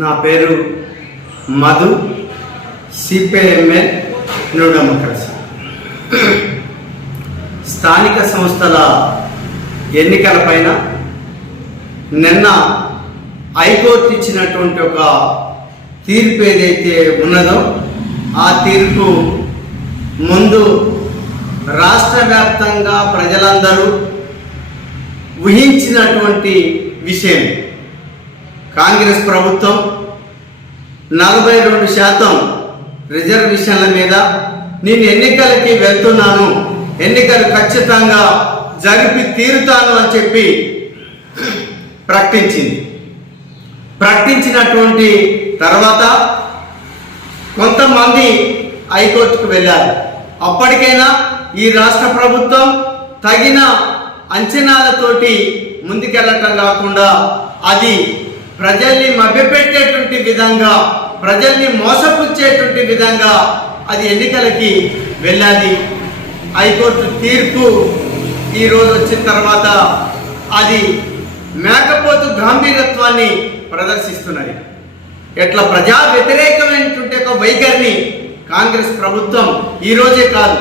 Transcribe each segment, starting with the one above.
నా పేరు Madhu CPIML new democracy స్థానిక సంస్థల ఎన్నికలపైన నిన్న హైకోర్టు ఇచ్చినటువంటి ఒక తీర్పు ఏదైతే ఉన్నదో ఆ తీర్పు ముందు రాష్ట్ర వ్యాప్తంగా ప్రజలందరూ ఊహించినటువంటి విషయం. కాంగ్రెస్ ప్రభుత్వం నలభై రెండు శాతం రిజర్వేషన్ల మీద నేను ఎన్నికలకి వెళ్తున్నాను. ఎన్నికలు ఖచ్చితంగా జరిపి తీరుతాను అని చెప్పి ప్రకటించింది. ప్రకటించినటువంటి తర్వాత కొంతమంది హైకోర్టుకు వెళ్ళారు. అప్పటికైనా ఈ రాష్ట్ర ప్రభుత్వం తగిన అంచనాలతోటి ముందుకెళ్ళటం కాకుండా అది ప్రజల్ని మభ్యపెట్టేటువంటి విధంగా ప్రజల్ని మోసపుచ్చేటువంటి విధంగా అది ఎన్నికలకి వెళ్ళాలి హైకోర్టు తీర్పు ఈరోజు వచ్చిన తర్వాత అది మేకపోతు గాంభీరత్వాన్ని ప్రదర్శిస్తున్నది. ఎట్లా ప్రజా వ్యతిరేకమైనటువంటి ఒక వైఖరిని కాంగ్రెస్ ప్రభుత్వం ఈరోజే కాదు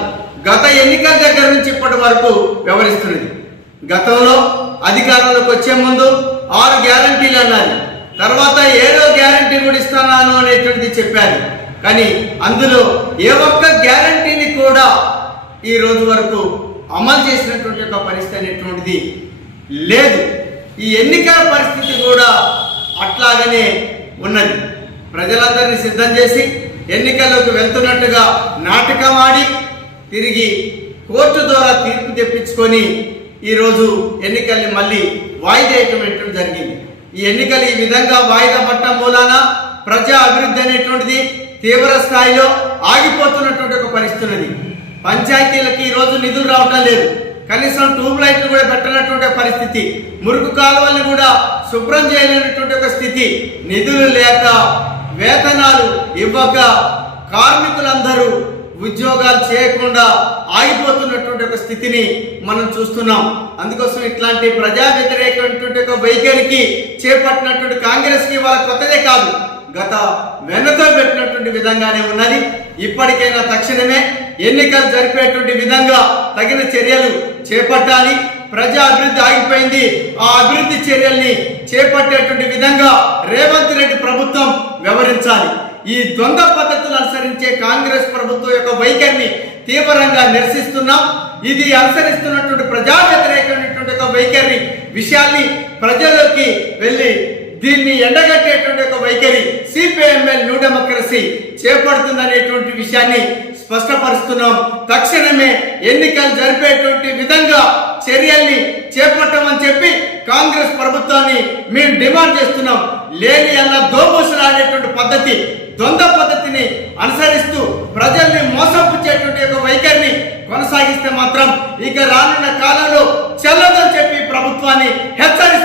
గత ఎన్నికల దగ్గర నుంచి ఇప్పటి వరకు వ్యవహరిస్తున్నది. గతంలో అధికారంలోకి వచ్చే ముందు ఆరు గ్యారంటీలు అన్నారు. తర్వాత ఏడో గ్యారంటీ కూడా ఇస్తున్నాను అనేటువంటిది చెప్పారు. కానీ అందులో ఏ ఒక్క గ్యారంటీని కూడా ఈ రోజు వరకు అమలు చేసినటువంటి ఒక పరిస్థితి అనేటువంటిది లేదు. ఈ ఎన్నికల పరిస్థితి కూడా అట్లాగనే ఉన్నది. ప్రజలందరినీ సిద్ధం చేసి ఎన్నికల్లోకి వెళ్తున్నట్టుగా నాటకం ఆడి తిరిగి కోర్టు ద్వారా తీర్పు తెప్పించుకొని ఈరోజు ఎన్నికల్ని మళ్ళీ వాయిదేయటం జరిగింది. ఈ ఎన్నికలు ఈ విధంగా వాయిదా పట్టడం మూలాన ప్రజా అభివృద్ధి అనేటువంటిది తీవ్ర స్థాయిలో ఆగిపోతున్నటువంటి ఒక పరిస్థితి ఉన్నది. పంచాయతీలకి ఈరోజు నిధులు రావడం లేదు. కనీసం ట్యూబ్ లైట్లు కూడా పెట్టనటువంటి పరిస్థితి. మురుగు కాలువల్ని కూడా శుభ్రం చేయలేనటువంటి ఒక స్థితి. నిధులు లేక వేతనాలు ఇవ్వక కార్మికులందరూ ఉద్యోగాలు చేయకుండా ఆగిపోతున్నటువంటి ఒక స్థితిని మనం చూస్తున్నాం. అందుకోసం ఇట్లాంటి ప్రజా వ్యతిరేకమైనటువంటి ఒక వైఖరికి చేపట్టినటువంటి కాంగ్రెస్కి వాళ్ళ కొత్తదే కాదు. గత వెనక పెట్టినటువంటి విధంగానే ఉన్నది. ఇప్పటికైనా తక్షణమే ఎన్నికలు జరిపేటువంటి విధంగా తగిన చర్యలు చేపట్టాలి. ప్రజా అభివృద్ధి ఆగిపోయింది. ఆ అభివృద్ధి చర్యల్ని చేపట్టేటువంటి విధంగా రేవంత్ రెడ్డి ప్రభుత్వం వ్యవహరించాలి. ఈ ద్వంద్వ పద్ధతులు అనుసరించే కాంగ్రెస్ ప్రభుత్వం యొక్క వైఖరిని తీవ్రంగా నిరసిస్తున్నాం. ఇది అనుసరిస్తున్నటువంటి ప్రజా వ్యతిరేకమైనటువంటి ఒక వైఖరి విషయాన్ని ప్రజలకి వెళ్ళి దీన్ని ఎండగట్టేటువంటి ఒక వైఖరి సిపిఎంఎల్ న్యూ డెమోక్రసీ చేపడుతుందనేటువంటి విషయాన్ని స్పష్టపరుస్తున్నాం. తక్షణమే ఎన్నికలు జరిపేటువంటి విధంగా చర్యల్ని చేపట్టమని చెప్పి కాంగ్రెస్ ప్రభుత్వాన్ని మేము డిమాండ్ చేస్తున్నాం. లేని అన్న దోబూసులాడేటువంటి పద్ధతి ద్వంద్వ పద్ధతిని అనుసరిస్తూ ప్రజల్ని మోసపుచ్చేటువంటి ఒక వైఖరిని కొనసాగిస్తే మాత్రం ఇక రానున్న కాలంలో చెల్లదని చెప్పి ప్రభుత్వాన్ని హెచ్చరిస్తూ